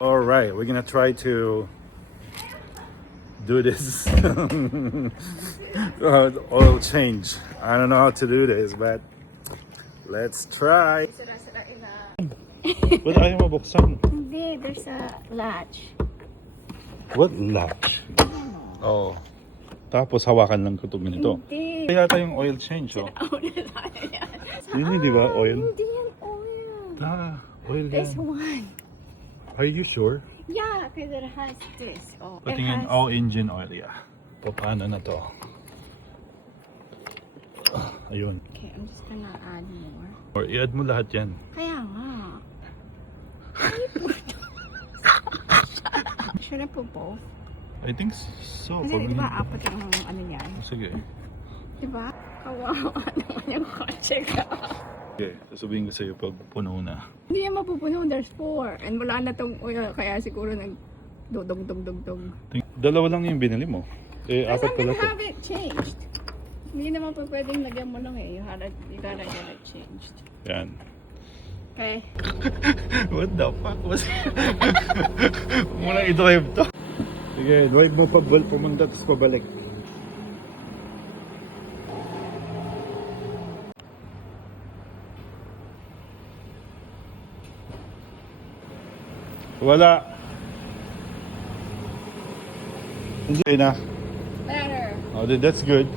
All right, we're gonna try to do this oil change. I don't know how to do this, but let's try. Ba't ayaw mabuksan? Hindi, there's a latch. What latch? Oh. Tapos hawakan lang ko ito ganito. Hindi. Kaya yata yung oil change, oh. Hindi ba oil? Hindi yan oil. Oil There's yan. one. Are you sure? Yeah, because it has this. Oh, it Patingin, has... oh, engine oil, yeah. Paano na to? Ayun. Okay, I'm just gonna add more. Or i-add mo lahat yan. Kaya nga. Should I put both? I think so. Kasi di ba apat yung ano yan? Sige. Di ba? Kawawa naman yung kotse ka. Okay, sasabihin ko sa'yo pag puno na. Hindi yan mapupuno. There's 4. And wala na tong oil. Kaya siguro nag-dog-dog-dog-dog. Dalawa lang yung binili mo. Eh, Because apat I'm pala gonna to. have it changed. Hindi naman po pwedeng lagyan mo lang eh. You gotta get it changed. Yan. Okay. What the fuck was muna i-drive to. Sige, drive mo pa pumunta tapos pabalik. Wala. Hindi na. Better. Oh, that's good.